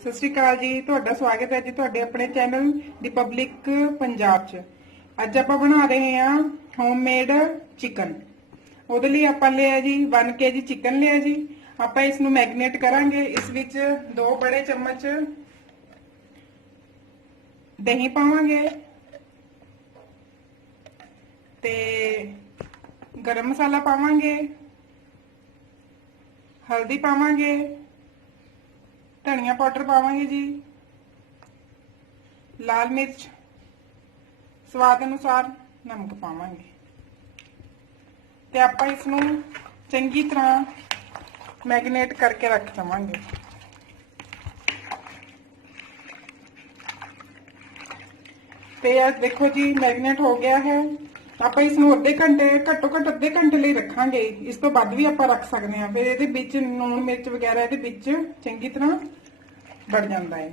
ਸਤਿ ਸ਼੍ਰੀ ਅਕਾਲ ਜੀ, ਤੁਹਾਡਾ ਸਵਾਗਤ ਹੈ ਜੀ ਤੁਹਾਡੇ ਆਪਣੇ ਚੈਨਲ ਦੀ ਪੰਜਾਬ 'ਚ। ਅੱਜ ਆਪਾਂ ਬਣਾ ਰਹੇ ਹਾਂ ਹੋਮਮੇਡ ਚਿਕਨ ਉਹਦੇ ਲਈ ਆਪਾਂ ਲਿਆ ਜੀ 1 ਕੇਜੀ ਚਿਕਨ ਲਿਆ ਜੀ। ਆਪਾਂ ਇਸ ਨੂੰ ਮੈਗਨੇਟ ਕਰਾਂਗੇ। ਇਸ ਵਿੱਚ ਦੋ ਬੜੇ ਚਮਚ ਦਹੀਂ ਪਾਵਾਂਗੇ। ਤੇ ਗਰਮ ਮਸਾਲਾ ਪਾਵਾਂਗੇ। ਹਲਦੀ ਪਾਵਾਂਗੇ। ਧਨੀਆ ਪਾਊਡਰ ਪਾਵਾਂਗੇ ਜੀ। ਲਾਲ ਮਿਰਚ। ਸਵਾਦ ਅਨੁਸਾਰ ਨਮਕ ਪਾਵਾਂਗੇ। ਤੇ ਆਪਾਂ ਇਸ ਨੂੰ ਚੰਗੀ ਤਰ੍ਹਾਂ ਮੈਗਨੇਟ ਕਰਕੇ ਰੱਖ ਦਵਾਂਗੇ। ਤੇ ਇਹ ਦੇਖੋ ਜੀ, ਮੈਗਨੇਟ ਹੋ ਗਿਆ ਹੈ। ਆਪਾਂ ਇਸ ਨੂੰ ਅੱਧੇ ਘੰਟੇ, ਘੱਟੋ ਘੱਟ ਅੱਧੇ ਘੰਟੇ ਲਈ ਰੱਖਾਂਗੇ। ਇਸ ਤੋਂ ਵੱਧ ਵੀ ਆਪਾਂ ਰੱਖ ਸਕਦੇ ਹਾਂ। ਫਿਰ ਇਹਦੇ ਵਿੱਚ ਲੂਣ ਮਿਰਚ ਵਗੈਰਾ ਇਹਦੇ ਵਿੱਚ ਚੰਗੀ ਤਰ੍ਹਾਂ ਬੜ ਜਾਂਦਾ ਹੈ।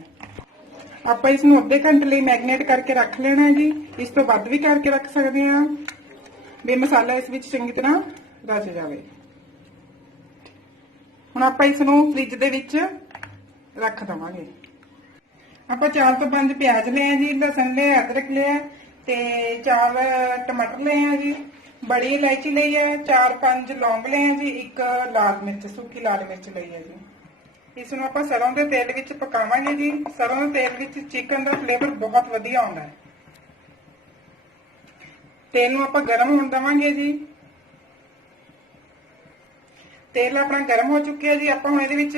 ਆਪਾਂ ਇਸ ਨੂੰ ਅੱਧੇ ਘੰਟੇ ਲਈ ਮੈਗਨੇਟ ਕਰਕੇ ਰੱਖ ਲੈਣਾ ਹੈ ਜੀ। ਇਸ ਤੋਂ ਵੱਧ ਵੀ ਕਰਕੇ ਰੱਖ ਸਕਦੇ ਹਾਂ। ਵੀ ਮਸਾਲਾ ਇਸ ਵਿੱਚ ਚੰਗੀ ਤਰ੍ਹਾਂ ਰਚ ਜਾਵੇ। ਹੁਣ ਆਪਾਂ ਇਸ ਨੂੰ ਫ੍ਰਿਜ ਦੇ ਵਿੱਚ ਰੱਖ ਦਵਾਂਗੇ। ਆਪਾਂ ਚਾਰ ਤੋਂ ਪੰਜ ਪਿਆਜ਼ ਲਏ ਆ ਜੀ, ਲਸਣ ਲਿਆ ਅਦਰਕ ਲਿਆ ਤੇ ਚਾਰ ਟਮਾਟਰ ਲਏ ਆ ਜੀ। ਬੜੀ ਇਲਾਇਚੀ ਲਈ ਹੈ, ਚਾਰ ਪੰਜ ਲੌਂਗ ਲਏ ਆ ਜੀ, ਇੱਕ ਲਾਲ ਮਿਰਚ, ਸੁੱਕੀ ਲਾਲ ਮਿਰਚ ਲਈ ਹੈ ਜੀ। ਇਸ ਨੂੰ ਆਪਾਂ ਸਰੋਂ ਦੇ ਤੇਲ ਵਿੱਚ ਪਕਾਵਾਂਗੇ ਜੀ। ਸਰੋਂ ਦੇ ਤੇਲ ਵਿੱਚ ਚਿਕਨ ਦਾ ਫਲੇਵਰ ਬਹੁਤ ਵਧੀਆ ਆਉਂਦਾ ਹੈ। ਤੇਲ ਨੂੰ ਆਪਾਂ ਗਰਮ ਹੋਣ ਦੇਵਾਂਗੇ ਜੀ। ਤੇਲ ਆਪਣਾ ਗਰਮ ਹੋ ਚੁੱਕਿਆ ਜੀ। ਆਪਾਂ ਹੁਣ ਇਹਦੇ ਵਿੱਚ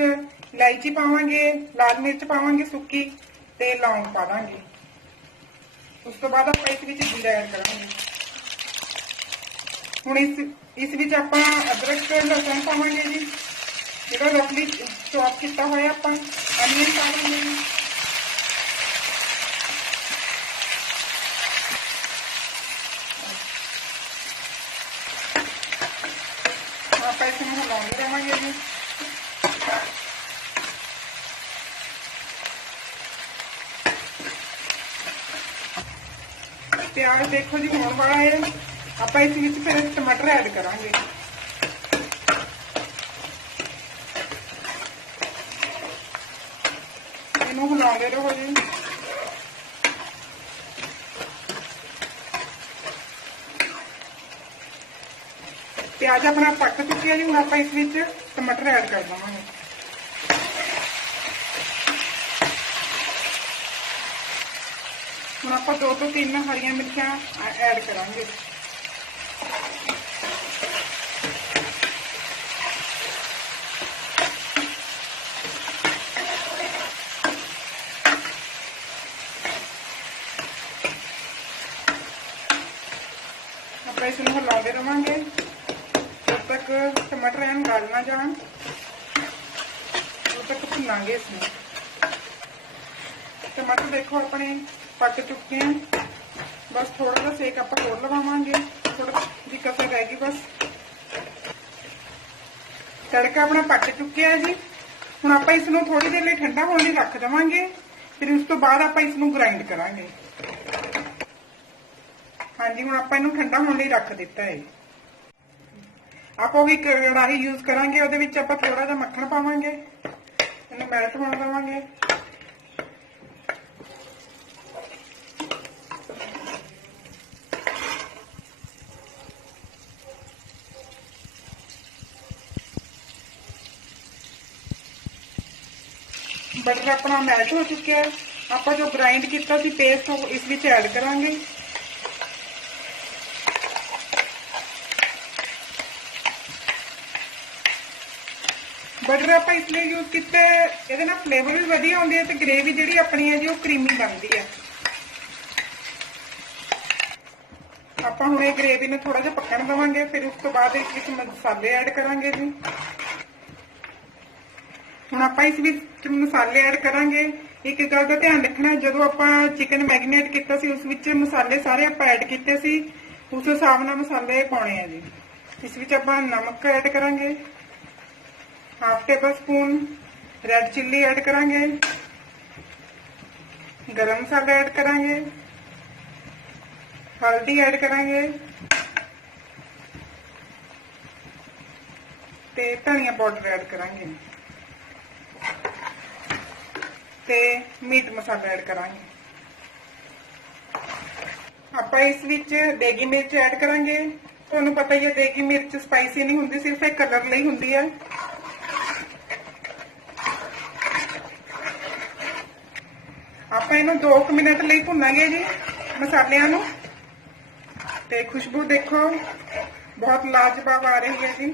ਇਲਾਇਚੀ ਪਾਵਾਂਗੇ, ਲਾਲ ਮਿਰਚ ਪਾਵਾਂਗੇ ਸੁੱਕੀ ਤੇ ਲੌਂਗ ਪਾ ਦਾਂਗੇ। ਉਸ ਤੋਂ ਬਾਅਦ ਆਪਾਂ ਇਸ ਵਿੱਚ ਜੀਰਾ ਐਡ ਕਰਾਂਗੇ। ਹੁਣ ਇਸ ਇਸ ਵਿੱਚ ਆਪਾਂ ਅਦਰਕ ਤੇ ਲਸਣ ਪਾਵਾਂਗੇ ਜੀ। ਜਿਹੜਾ ਰਫਲੀ ਚੌਪ ਕੀਤਾ ਹੋਇਆ ਆਪਾਂ ਅਨੀਅਨ ਪਾਵਾਂਗੇ ਜੀ ਹੁਣ ਆਪਾਂ ਇਸ ਨੂੰ ਹਿਲਾਉਂਦੇ ਰਹਾਂਗੇ ਜੀ ਪਿਆਜ਼ ਦੇਖੋ ਜੀ ਹੋਣ ਵਾਲਾ ਹੈ ਆਪਾਂ ਇਸ ਵਿੱਚ ਫਿਰ ਟਮਾਟਰ ਐਡ ਕਰਾਂਗੇ ਇਹਨੂੰ ਹਿਲਾਉਂਦੇ ਰਹੋ ਜੀ ਪਿਆਜ਼ ਆਪਣਾ ਪੱਕ ਚੁੱਕਿਆ ਜੀ, ਹੁਣ ਆਪਾਂ ਇਸ ਵਿੱਚ ਟਮਾਟਰ ਐਡ ਕਰ ਦਵਾਂਗੇ। ਹੁਣ ਆਪਾਂ ਦੋ ਤੋਂ ਤਿੰਨ ਹਰੀਆਂ ਮਿਰਚਾਂ ਐਡ ਕਰਾਂਗੇ। ਆਪਾਂ ਇਸ ਨੂੰ ਹਿਲਾਉਂਦੇ ਰਵਾਂਗੇ ਜਦ ਤੱਕ ਟਮਾਟਰ ਐਨ ਗਲ ਨਾ ਜਾਣ, ਉਦੋਂ ਤੱਕ ਭੁੰਨਾਂਗੇ ਇਸ ਨੂੰ। ਟਮਾਟਰ ਦੇਖੋ ਆਪਣੇ ਪੱਕ ਚੁੱਕੇ ਹਨ ਬਸ ਥੋੜਾ ਜਿਹਾ ਸੇਕ ਆਪਾਂ ਹੋਰ ਲਵਾਵਾਂਗੇ। ਥੋੜਾ ਜਿਹੀ ਕਸਰ ਰਹਿ ਗਈ ਬਸ। ਤੜਕਾ ਆਪਣਾ ਪੱਕ ਚੁੱਕਿਆ ਹੈ ਜੀ। ਹੁਣ ਆਪਾਂ ਇਸ ਨੂੰ ਥੋੜੀ ਦੇਰ ਲਈ ਠੰਡਾ ਹੋਣ ਲਈ ਰੱਖ ਦੇਵਾਂਗੇ। ਫਿਰ ਉਸ ਤੋਂ ਬਾਅਦ ਆਪਾਂ ਇਸ ਨੂੰ ਗ੍ਰਾਈਂਡ ਕਰਾਂਗੇ। ਹਾਂਜੀ, ਹੁਣ ਆਪਾਂ ਇਹਨੂੰ ਠੰਡਾ ਹੋਣ ਲਈ ਰੱਖ ਦਿੱਤਾ ਹੈ। ਆਪਾਂ ਉਹ ਵੀ ਕੜਾਹੀ ਯੂਜ਼ ਕਰਾਂਗੇ, ਉਹਦੇ ਵਿੱਚ ਆਪਾਂ ਥੋੜਾ ਜਿਹਾ ਮੱਖਣ ਪਾਵਾਂਗੇ, ਇਹਨੂੰ ਮੈਲਟ ਹੋਣ ਦੇਵਾਂਗੇ। ਬਟਰ ਆਪਣਾ ਮੈਲਟ ਹੋ ਚੁੱਕਿਆ ਹੈ। ਆਪਾਂ ਜੋ ਗ੍ਰਾਈਂਡ ਕੀਤਾ ਸੀ ਪੇਸਟ ਉਹ ਇਸ ਵਿੱਚ ਐਡ ਕਰਾਂਗੇ। ਬਟਰ ਆਪਾਂ ਇਸ ਲਈ ਯੂਜ਼ ਕੀਤਾ ਹੈ, ਇਹਦੇ ਨਾਲ ਫਲੇਵਰ ਵੀ ਵਧੀਆ ਆਉਂਦੀ ਹੈ ਤੇ ਗ੍ਰੇਵੀ ਜਿਹੜੀ ਆਪਣੀ ਹੈ ਜੀ ਉਹ ਕਰੀਮੀ ਬਣਦੀ ਹੈ। ਆਪਾਂ ਹੁਣ ਇਹ ਗ੍ਰੇਵੀ ਨੂੰ ਥੋੜਾ ਜਿਹਾ ਪੱਕਣ ਦੇਵਾਂਗੇ ਫਿਰ ਉਸ ਤੋਂ ਬਾਅਦ ਇਸ ਵਿੱਚ ਮਸਾਲੇ ਐਡ ਕਰਾਂਗੇ ਜੀ। ਹੁਣ ਆਪਾਂ ਇਸ ਵਿੱਚ ਮਸਾਲੇ ਐਡ ਕਰਾਂਗੇ। ਇੱਕ ਗੱਲ ਦਾ ਧਿਆਨ ਰੱਖਣਾ ਜਦੋਂ ਆਪਾਂ ਚਿਕਨ ਮੈਗਨੇਟ ਕੀਤਾ ਸੀ ਉਸ ਵਿੱਚ ਮਸਾਲੇ ਸਾਰੇ ਆਪਾਂ ਐਡ ਕੀਤੇ ਸੀ ਉਸ ਹਿਸਾਬ ਨਾਲ ਮਸਾਲੇ ਪਾਉਣੇ ਆ ਜੀ। ਇਸ ਵਿੱਚ ਆਪਾਂ ਨਮਕ ਐਡ ਕਰਾਂਗੇ। Half tablespoon red chilli add ਕਰਾਂਗੇ ਗਰਮ ਮਸਾਲਾ ਐਡ ਕਰਾਂਗੇ ਹਲਦੀ ਐਡ ਕਰਾਂਗੇ ਤੇ ਧਨੀਆ ਪਾਊਡਰ ਐਡ ਕਰਾਂਗੇ ਤੇ ਮੀਟ ਮਸਾਲਾ ਐਡ ਕਰਾਂਗੇ ਆਪਾਂ ਇਸ ਵਿੱਚ ਦੇਗੀ ਮਿਰਚ ਐਡ ਕਰਾਂਗੇ। ਤੁਹਾਨੂੰ ਪਤਾ ਹੀ ਹੈ, ਦੇਗੀ ਮਿਰਚ ਸਪਾਈਸੀ ਨਹੀਂ ਹੁੰਦੀ, ਸਿਰਫ ਇਹ ਕਲਰ ਲਈ ਹੁੰਦੀ ਹੈ। ਆਪਾਂ ਇਹਨੂੰ 2 ਮਿੰਟ ਲਈ ਭੁੰਨਾਂਗੇ ਜੀ ਮਸਾਲਿਆਂ ਨੂੰ। ਤੇ ਖੁਸ਼ਬੂ ਦੇਖੋ, ਬਹੁਤ ਲਾਜਵਾਬ ਆ ਰਹੀ ਹੈ ਜੀ।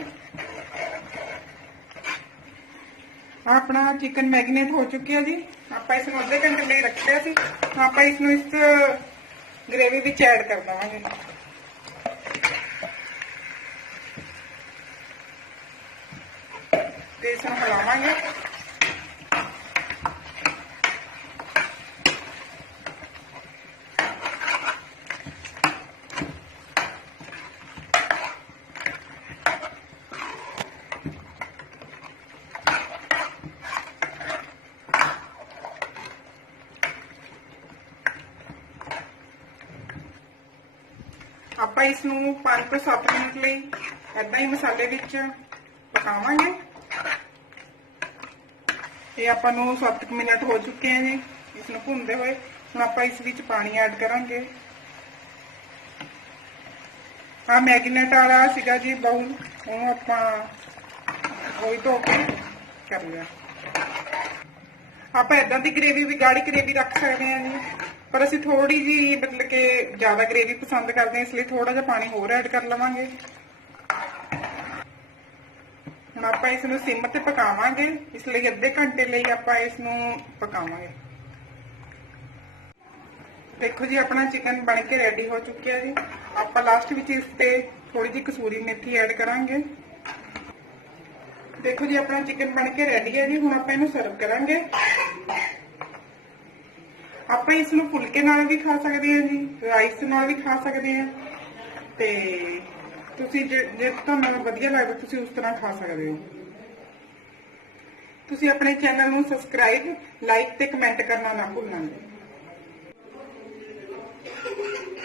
ਆਪਣਾ ਚਿਕਨ ਮੈਗਨੇਟ ਹੋ ਚੁੱਕਿਆ ਜੀ। ਆਪਾਂ ਇਸ ਨੂੰ ਅੱਧੇ ਘੰਟੇ ਲਈ ਰੱਖਿਆ ਸੀ। ਹੁਣ ਆਪਾਂ ਇਸ ਨੂੰ ਇਸ ਗ੍ਰੇਵੀ ਵਿੱਚ ਐਡ ਕਰ ਦਵਾਂਗੇ। ਤੇ ਇਸ ਨੂੰ ਹਿਲਾਵਾਂਗੇ ਆਪਾਂ ਇਸ ਨੂੰ 5 ਤੋਂ 7 ਮਿੰਟ ਲਈ ਏਦਾਂ ਹੀ ਮਸਾਲੇ ਵਿੱਚ ਪਕਾਵਾਂਗੇ। ਇਹ ਆਪਾਂ ਨੂੰ 7 ਮਿੰਟ ਹੋ ਚੁੱਕੇ ਆ ਜੀ, ਇਸ ਨੂੰ ਭੁੰਨਦੇ ਹੋਏ। ਹੁਣ ਆਪਾਂ ਇਸ ਵਿੱਚ ਪਾਣੀ ਐਡ ਕਰਾਂਗੇ। ਆ ਮੈਗਨੇਟ ਵਾਲਾ ਸੀਗਾ ਜੀ ਬਾਉਲ ਉਹ ਆਪਾਂ ਉਹੀ ਧੋ ਕੇ ਕਰ ਲਿਆ। ਆਪਾਂ ਇਦਾਂ ਦੀ ਗ੍ਰੇਵੀ ਵੀ, ਗਾੜੀ ਗ੍ਰੇਵੀ ਰੱਖ ਸਕਦੇ ਹਾਂ ਜੀ। ਪਰ ਅਸੀਂ ਥੋੜੀ ਜੀ ਮਤਲਬ ਕਿ ਜ਼ਿਆਦਾ ਗ੍ਰੇਵੀ ਪਸੰਦ ਕਰਦੇ ਹਾਂ, ਇਸ ਲਈ ਥੋੜਾ ਜਿਹਾ ਪਾਣੀ ਹੋਰ ਐਡ ਕਰ ਲਵਾਂਗੇ। ਹੁਣ ਆਪਾਂ ਇਸ ਨੂੰ ਸਿਮ ਤੇ ਪਕਾਵਾਂਗੇ, ਇਸ ਲਈ ਅੱਧੇ ਘੰਟੇ ਲਈ ਆਪਾਂ ਇਸ ਨੂੰ ਪਕਾਵਾਂਗੇ। ਦੇਖੋ ਜੀ, ਆਪਣਾ ਚਿਕਨ ਬਣ ਕੇ ਰੈਡੀ ਹੋ ਚੁੱਕਿਆ ਜੀ। ਆਪਾਂ ਲਾਸਟ ਵਿੱਚ ਇਸ ਤੇ ਥੋੜੀ ਜਿਹੀ ਕਸੂਰੀ ਮੇਥੀ ਐਡ ਕਰਾਂਗੇ। ਦੇਖੋ ਜੀ, ਆਪਣਾ ਚਿਕਨ ਬਣ ਕੇ ਰੈਡੀ ਹੈ ਜੀ। ਹੁਣ ਆਪਾਂ ਇਹਨੂੰ ਸਰਵ ਕਰਾਂਗੇ। ਆਪਾਂ ਇਸ ਨੂੰ ਫੁਲਕੇ ਨਾਲ ਵੀ ਖਾ ਸਕਦੇ ਹਾਂ ਜੀ ਰਾਈਸ ਨਾਲ ਵੀ ਖਾ ਸਕਦੇ ਹਾਂ। ਤੇ ਤੁਸੀਂ ਜੇ ਜੇ ਤੁਹਾਨੂੰ ਵਧੀਆ ਲੱਗਦਾ, ਤੁਸੀਂ ਉਸ ਤਰ੍ਹਾਂ ਖਾ ਸਕਦੇ ਹੋ। ਤੁਸੀਂ ਆਪਣੇ ਚੈਨਲ ਨੂੰ ਸਬਸਕ੍ਰਾਈਬ ਲਾਈਕ ਤੇ ਕਮੈਂਟ ਕਰਨਾ ਨਾ ਭੁੱਲਣਾ।